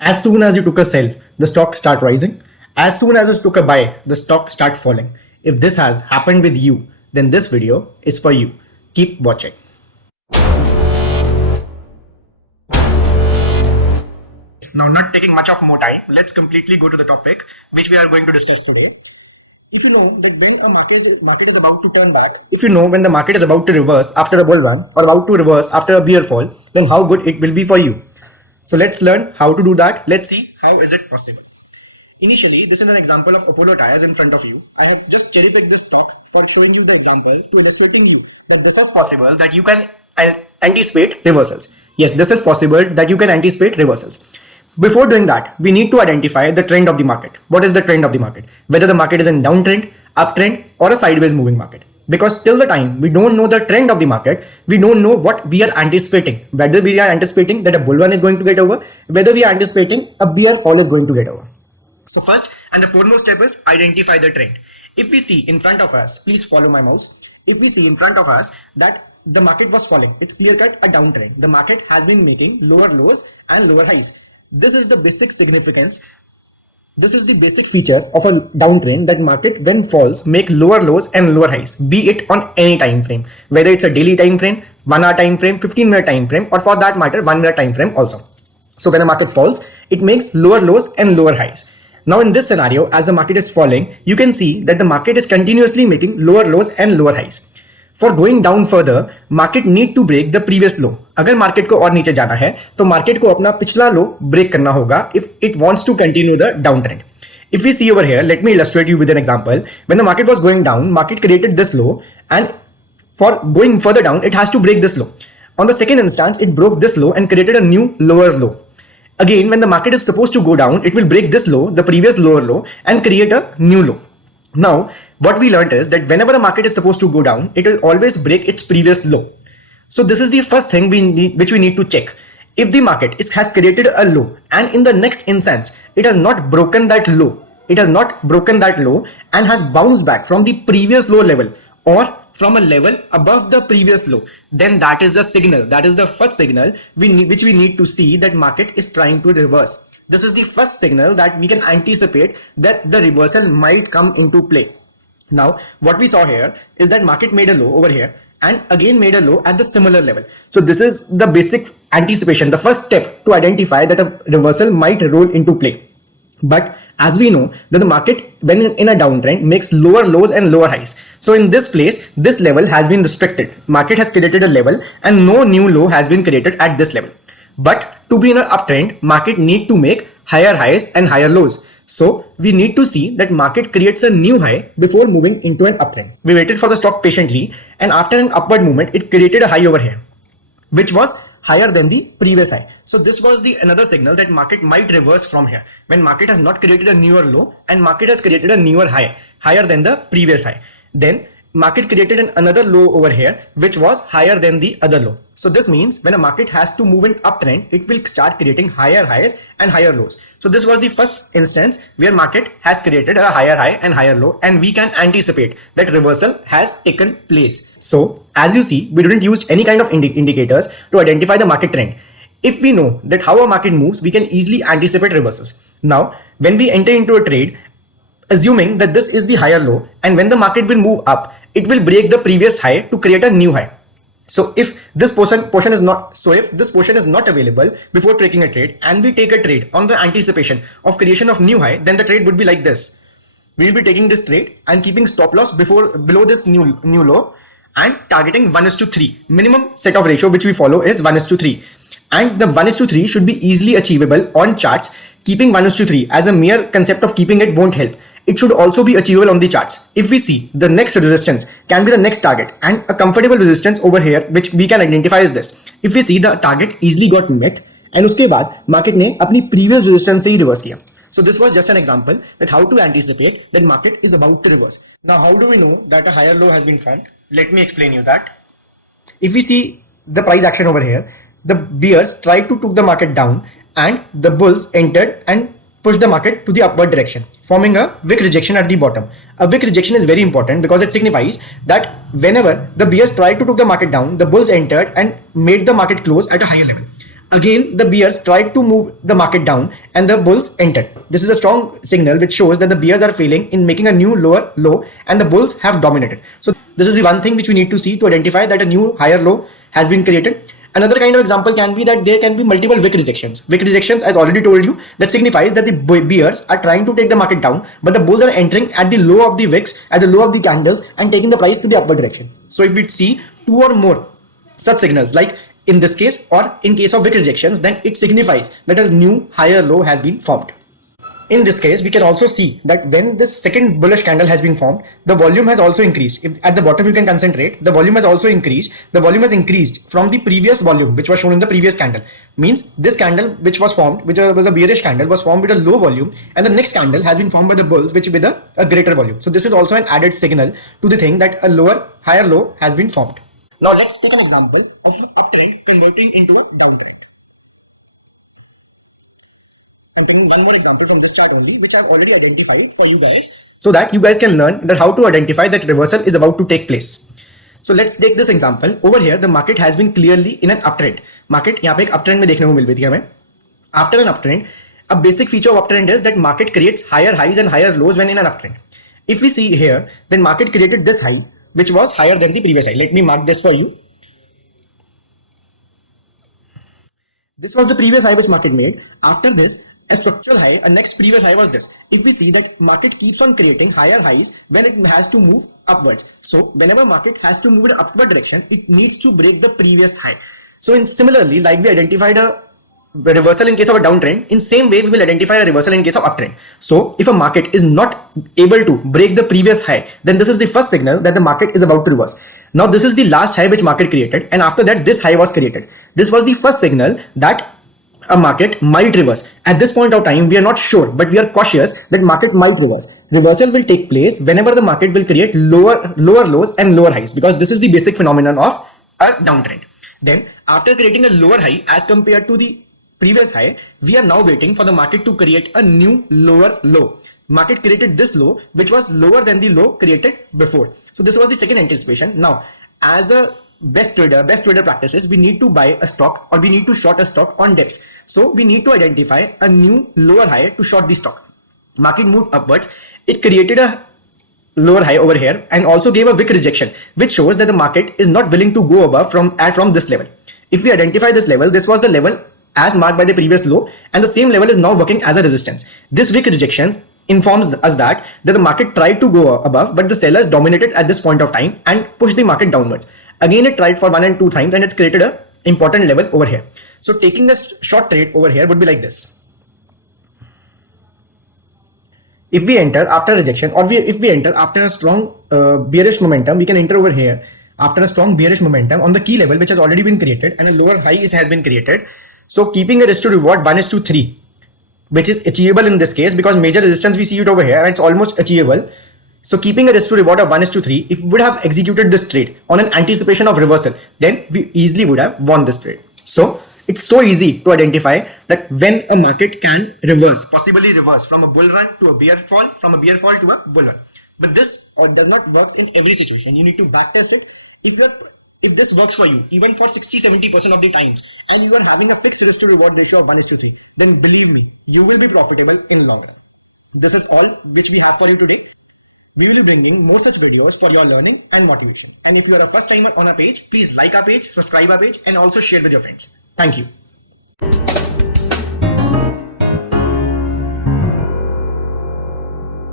As soon as you took a sell, the stock start rising. As soon as you took a buy, the stock start falling. If this has happened with you, then this video is for you. Keep watching. Now, not taking much of more time, let's completely go to the topic which we are going to discuss today. If you know that when a market is about to turn back, if you know when the market is about to reverse after a bull run or about to reverse after a bear fall, then how good it will be for you. So let's learn how to do that. Let's see how is it possible. Initially, this is an example of Apollo tires in front of you. I have just cherry picked this stock for showing you the example to illustrating you that this is possible that you can anticipate reversals. Yes, this is possible that you can anticipate reversals. Before doing that, we need to identify the trend of the market. What is the trend of the market? Whether the market is in downtrend, uptrend, or a sideways moving market. Because till the time we don't know the trend of the market, we don't know what we are anticipating. Whether we are anticipating that a bull run is going to get over, whether we are anticipating a bear fall is going to get over. So first and the foremost step is identify the trend. If we see in front of us, please follow my mouse. If we see in front of us that the market was falling, it's clear cut a downtrend. The market has been making lower lows and lower highs. This is the basic significance. This is the basic feature of a downtrend that market when falls make lower lows and lower highs, be it on any time frame, whether it's a daily time frame, 1 hour time frame, 15-minute time frame, or for that matter 1 minute time frame also. So when a market falls, it makes lower lows and lower highs. Now in this scenario, as the market is falling, you can see that the market is continuously making lower lows and lower highs. For going down further, market need to break the previous low. अगर market को और नीचे जाना है तो market को अपना पिछला लो ब्रेक करना होगा if it wants to continue the downtrend. If we see over here, let me illustrate you with an example. When the market was going down, market created this low, and for going further down, it has to break this low. On the second instance, it broke this low and created a new lower low. Again, when the market is supposed to go down, it will break this low, the previous lower low, and create a new low. Now, what we learned is that whenever a market is supposed to go down, it will always break its previous low. So this is the first thing which we need to check. If the market has created a low and in the next instance, it has not broken that low, and has bounced back from the previous low level or from a level above the previous low, then that is a signal. That is the first signal which we need to see that market is trying to reverse. This is the first signal that we can anticipate that the reversal might come into play. Now, what we saw here is that market made a low over here and again made a low at the similar level. So this is the basic anticipation, the first step to identify that a reversal might roll into play. But as we know that the market when in a downtrend makes lower lows and lower highs. So in this place, this level has been respected. Market has created a level and no new low has been created at this level. But to be in an uptrend, market need to make higher highs and higher lows. So we need to see that market creates a new high before moving into an uptrend. We waited for the stock patiently, and after an upward movement, it created a high over here, which was higher than the previous high. So this was the another signal that market might reverse from here. When market has not created a newer low and market has created a newer high, higher than the previous high, then market created another low over here, which was higher than the other low. So this means when a market has to move in uptrend, it will start creating higher highs and higher lows. So this was the first instance where market has created a higher high and higher low, and we can anticipate that reversal has taken place. So as you see, we didn't use any kind of indicators to identify the market trend. If we know that how a market moves, we can easily anticipate reversals. Now, when we enter into a trade, assuming that this is the higher low, and when the market will move up, it will break the previous high to create a new high. So if this portion is not available before taking a trade, and we take a trade on the anticipation of creation of new high, then the trade would be like this. We will be taking this trade and keeping stop loss below this new low and targeting 1:3. Minimum set of ratio which we follow is 1:3. And the 1:3 should be easily achievable on charts. Keeping 1:3 as a mere concept of keeping it won't help. It should also be achievable on the charts. If we see the next resistance can be the next target, and a comfortable resistance over here which we can identify is this. If we see the target easily got met and उसके बाद market ने अपनी previous resistance से ही reverse किया. So this was just an example that how to anticipate that market is about to reverse. Now how do we know that a higher low has been formed? Let me explain you that. If we see the price action over here, the bears tried to took the market down and the bulls entered and pushed the market to the upward direction, forming a wick rejection at the bottom. A wick rejection is very important because it signifies that whenever the bears tried to took the market down, the bulls entered and made the market close at a higher level. Again, the bears tried to move the market down and the bulls entered. This is a strong signal which shows that the bears are failing in making a new lower low and the bulls have dominated. So this is the one thing which we need to see to identify that a new higher low has been created. Another kind of example can be that there can be multiple wick rejections. Wick rejections, as already told you, that signifies that the bears are trying to take the market down, but the bulls are entering at the low of the wicks, at the low of the candles, and taking the price to the upward direction. So if we see two or more such signals, like in this case or in case of wick rejections, then it signifies that a new higher low has been formed. In this case, we can also see that when this second bullish candle has been formed, the volume has also increased. If at the bottom you can concentrate, the volume has also increased. The volume has increased from the previous volume, which was shown in the previous candle. Means this candle which was formed, which was a bearish candle, was formed with a low volume, and the next candle has been formed by the bulls, which with a greater volume. So this is also an added signal to the thing that a higher low has been formed. Now let's take an example of an uptrend converting into a downtrend. And one more example from this chart only, which I've already identified for you guys, so that you guys can learn that how to identify that reversal is about to take place. So let's take this example. Over here, the market has been clearly in an uptrend. Market यहाँ पे एक uptrend में देखने को मिल रही थी हमें. After an uptrend, a basic feature of uptrend is that market creates higher highs and higher lows when in an uptrend. If we see here, then market created this high, which was higher than the previous high. Let me mark this for you. This was the previous high which market made. After this, a structural high, a next previous high was this. If we see that market keeps on creating higher highs when it has to move upwards. So whenever market has to move in an upward direction, it needs to break the previous high. So similarly, like we identified a reversal in case of a downtrend, in same way we will identify a reversal in case of uptrend. So if a market is not able to break the previous high, then this is the first signal that the market is about to reverse. Now this is the last high which market created, and after that this high was created. This was the first signal that a market might reverse. At this point of time, we are not sure, but we are cautious that market might reverse. Reversal will take place whenever the market will create lower lows and lower highs, because this is the basic phenomenon of a downtrend. Then after creating a lower high as compared to the previous high, we are now waiting for the market to create a new lower low. Market created this low, which was lower than the low created before. So this was the second anticipation. Now, as a best trader practices, we need to buy a stock or we need to short a stock on dips. So we need to identify a new lower high to short the stock. Market moved upwards. It created a lower high over here and also gave a wick rejection, which shows that the market is not willing to go above from this level. If we identify this level, this was the level as marked by the previous low, and the same level is now working as a resistance. This wick rejection informs us that the market tried to go above, but the sellers dominated at this point of time and pushed the market downwards. Again, it tried for 1 and 2 times and it's created a important level over here. So taking a short trade over here would be like this. If we enter after rejection, or if we enter after a strong bearish momentum, we can enter over here after a strong bearish momentum on the key level which has already been created and a lower high has been created. So keeping a risk to reward 1:3, which is achievable in this case because major resistance we see it over here and it's almost achievable. So keeping a risk to reward of 1:3, if we would have executed this trade on an anticipation of reversal, then we easily would have won this trade. So it's so easy to identify that when a market can reverse, possibly reverse from a bull run to a bear fall, from a bear fall to a bull run. But this does not work in every situation. You need to backtest it. If this works for you, even for 60-70% of the times, and you are having a fixed risk to reward ratio of 1:3, then believe me, you will be profitable in long run. This is all which we have for you today. We will be bringing more such videos for your learning and motivation. And if you are a first timer on our page, please like our page, subscribe our page, and also share with your friends. Thank you.